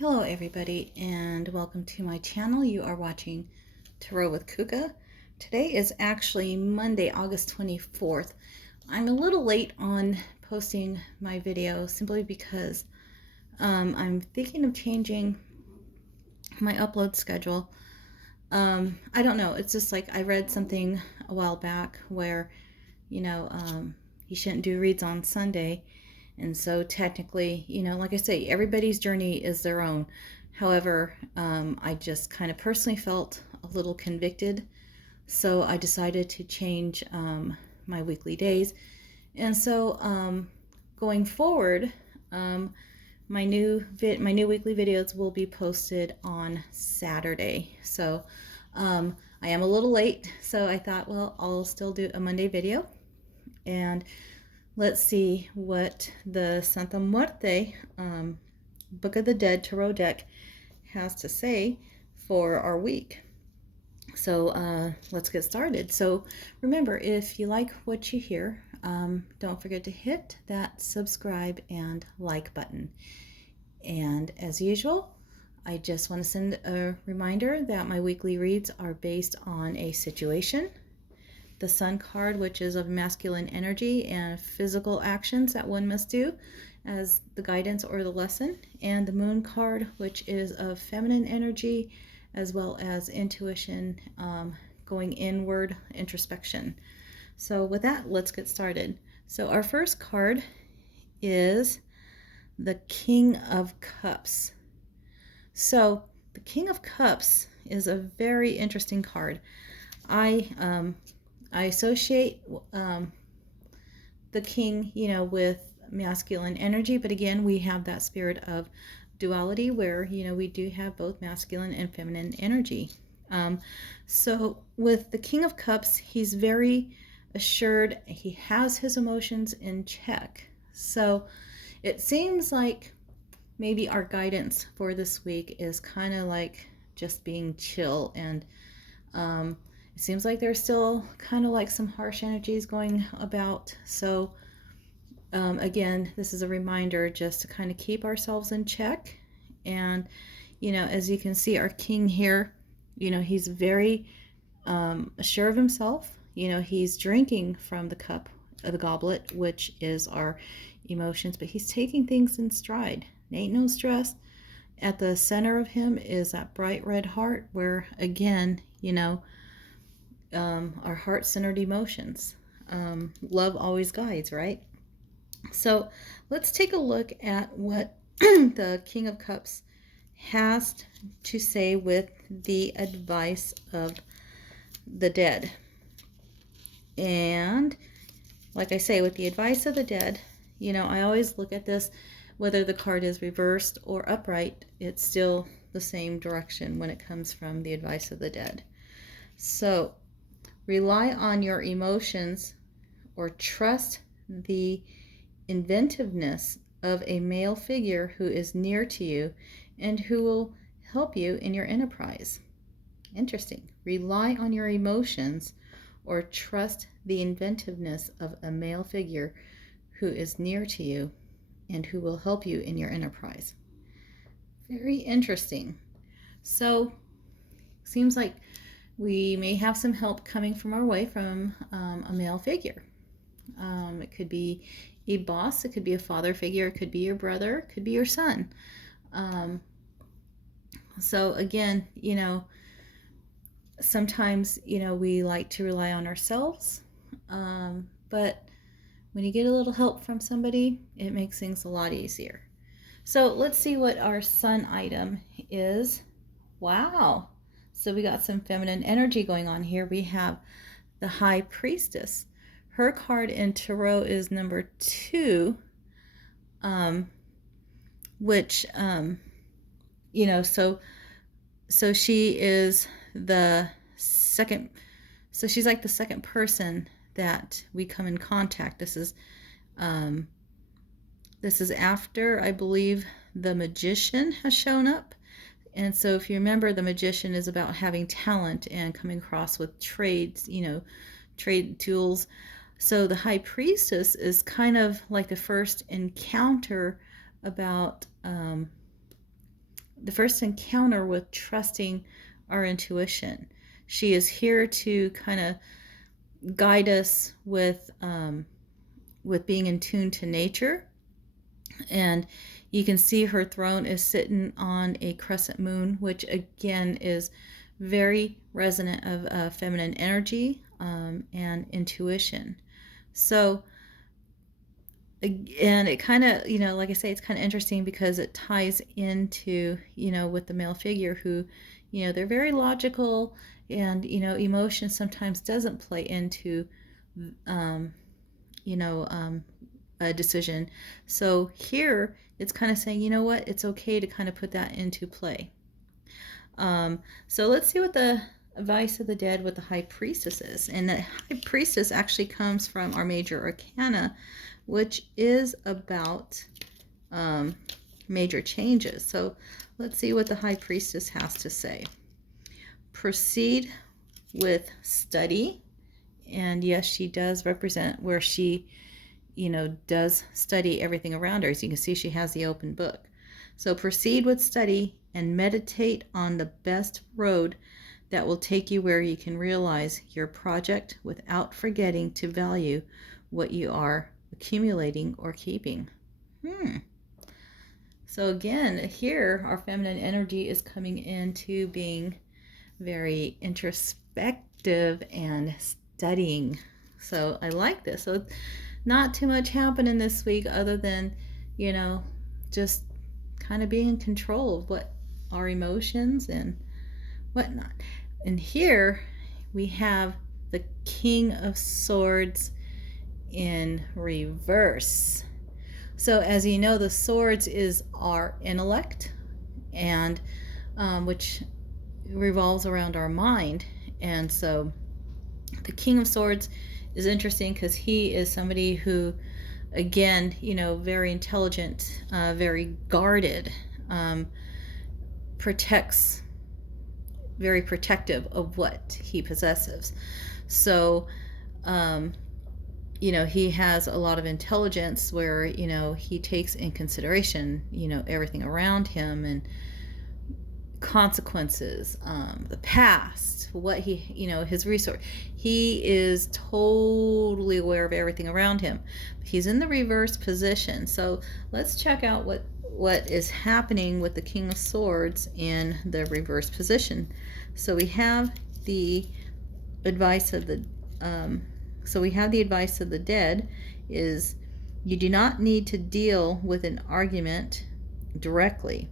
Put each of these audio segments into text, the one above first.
Hello everybody and welcome to my channel. You are watching Tarot with Kuka. Today is actually Monday, August 24th. I'm a little late on posting my video simply because I'm thinking of changing my upload schedule. I don't know, it's just like I read something a while back where, you shouldn't do reads on Sunday. And so technically, like I say, everybody's journey is their own. However, I just kind of personally felt a little convicted. So I decided to change my weekly days. And so going forward, my new weekly videos will be posted on Saturday. So I am a little late, so I thought, well, I'll still do a Monday video. And let's see what the Santa Muerte Book of the Dead Tarot deck has to say for our week. So let's get started. So remember, if you like what you hear, don't forget to hit that subscribe and like button. And as usual, I just want to send a reminder that my weekly reads are based on a situation. The Sun card, which is of masculine energy and physical actions that one must do as the guidance or the lesson, and the Moon card, which is of feminine energy as well as intuition, going inward, introspection. So with that, let's get started. So our first card is the King of Cups. So the King of Cups is a very interesting card. I associate the king, with masculine energy, but again, we have that spirit of duality where, we do have both masculine and feminine energy. So with the King of Cups, he's very assured. He has his emotions in check. So it seems like maybe our guidance for this week is kind of like just being chill, and it seems like there's still kind of like some harsh energies going about. So again, this is a reminder just to kind of keep ourselves in check. And as you can see, our king here, he's very sure of himself. He's drinking from the cup of the goblet, which is our emotions, but he's taking things in stride. Ain't no stress. At the center of him is that bright red heart where, again, our heart-centered emotions. Love always guides, right? So let's take a look at what the King of Cups has to say with the advice of the dead. And like I say, with the advice of the dead, I always look at this, whether the card is reversed or upright, it's still the same direction when it comes from the advice of the dead. So rely on your emotions or trust the inventiveness of a male figure who is near to you and who will help you in your enterprise. Interesting. Rely on your emotions or trust the inventiveness of a male figure who is near to you and who will help you in your enterprise. Very interesting. So seems like we may have some help coming from our way from a male figure. It could be a boss, it could be a father figure, it could be your brother, it could be your son. So again, sometimes, we like to rely on ourselves, but when you get a little help from somebody, it makes things a lot easier. So let's see what our sun item is. Wow. So we got some feminine energy going on here. We have the High Priestess. Her card in Tarot is number 2, which, so she is the second, so she's like the second person that we come in contact. This is after, I believe, the Magician has shown up. And so if you remember, the Magician is about having talent and coming across with trades, trade tools. So the High Priestess is kind of like the first encounter about encounter with trusting our intuition. She is here to kind of guide us with being in tune to nature. And you can see her throne is sitting on a crescent moon, which again is very resonant of feminine energy and intuition. So, and it kind of, like I say, it's kind of interesting because it ties into, with the male figure who, they're very logical, and, emotion sometimes doesn't play into, you know, a decision. So here it's kind of saying, you know what, it's okay to kind of put that into play. So let's see what the advice of the dead with the high priestess is. And the high priestess actually comes from our major arcana, which is about major changes. So let's see what the high priestess has to say. Proceed with study. And yes, she does represent where she, does study everything around her. As you can see, she has the open book. So proceed with study and meditate on the best road that will take you where you can realize your project without forgetting to value what you are accumulating or keeping. So again, here our feminine energy is coming into being very introspective and studying. So I like this. So not too much happening this week other than, just kind of being in control of what our emotions and whatnot. And here we have the King of Swords in reverse. So as you know, the swords is our intellect, and which revolves around our mind. And so the King of Swords is interesting because he is somebody who, again, very intelligent, very guarded, protects, very protective of what he possesses. So he has a lot of intelligence where, he takes in consideration, everything around him and consequences, the past, what he, his resource. He is totally aware of everything around him. He's in the reverse position. So let's check out what is happening with the King of Swords in the reverse position. So we have the advice of the dead is, you do not need to deal with an argument directly.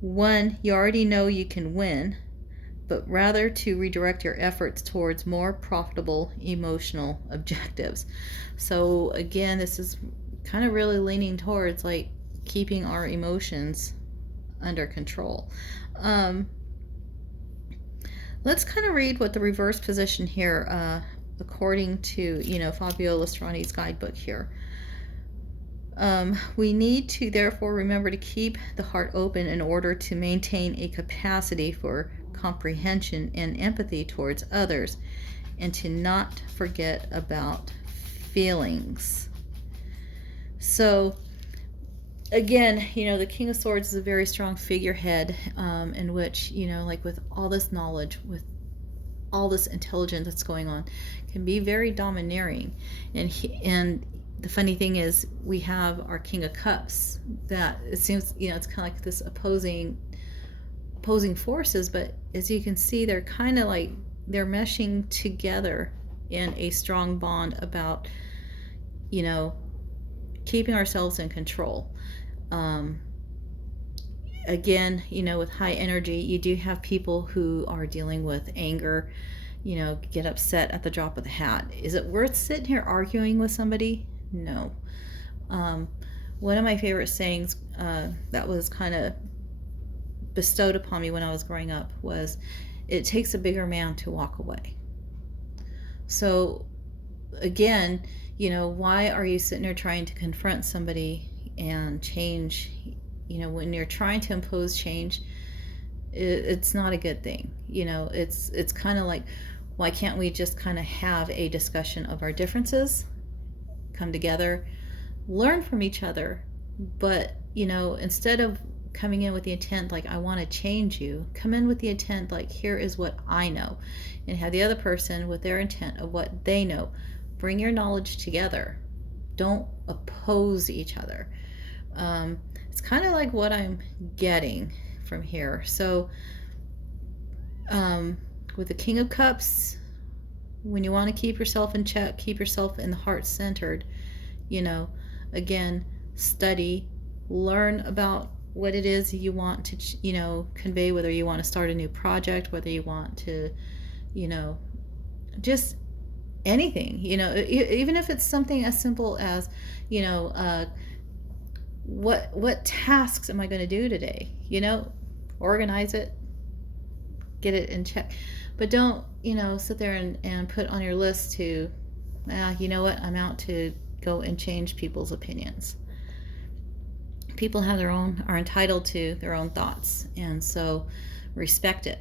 One you already know you can win, but rather to redirect your efforts towards more profitable emotional objectives. So again, this is kind of really leaning towards like keeping our emotions under control. Let's kind of read what the reverse position here, according to, Fabio Lastrani's guidebook here. We need to therefore remember to keep the heart open in order to maintain a capacity for comprehension and empathy towards others, and to not forget about feelings. So again, the King of Swords is a very strong figurehead, in which, like with all this knowledge, with all this intelligence that's going on, can be very domineering. And the funny thing is, we have our King of Cups that it seems, it's kind of like this opposing forces, but as you can see, they're kind of like they're meshing together in a strong bond about, keeping ourselves in control. Again, with high energy, you do have people who are dealing with anger, get upset at the drop of the hat. Is it worth sitting here arguing with somebody? No. One of my favorite sayings that was kind of bestowed upon me when I was growing up was, it takes a bigger man to walk away. So again, why are you sitting there trying to confront somebody and change? When you're trying to impose change, it's not a good thing. It's kind of like, why can't we just kind of have a discussion of our differences, come together, learn from each other, but instead of coming in with the intent like I want to change you. Come in with the intent like here is what I know, and have the other person with their intent of what they know. Bring your knowledge together. Don't oppose each other. It's kind of like what I'm getting from here. So with the King of Cups, when you want to keep yourself in check, keep yourself in the heart centered, again, study, learn about what it is you want to, convey, whether you want to start a new project, whether you want to, just anything, even if it's something as simple as, what tasks am I going to do today? Organize it, get it in check. But don't, sit there and put on your list to, you know what, I'm out to go and change people's opinions. People are entitled to their own thoughts, and so respect it.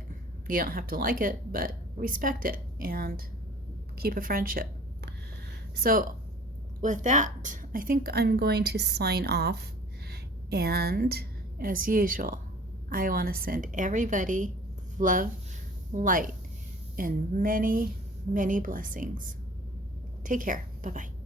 You don't have to like it, but respect it and keep a friendship. So with that, I think I'm going to sign off, and as usual, I want to send everybody love, light, and many, many blessings. Take care. Bye-bye.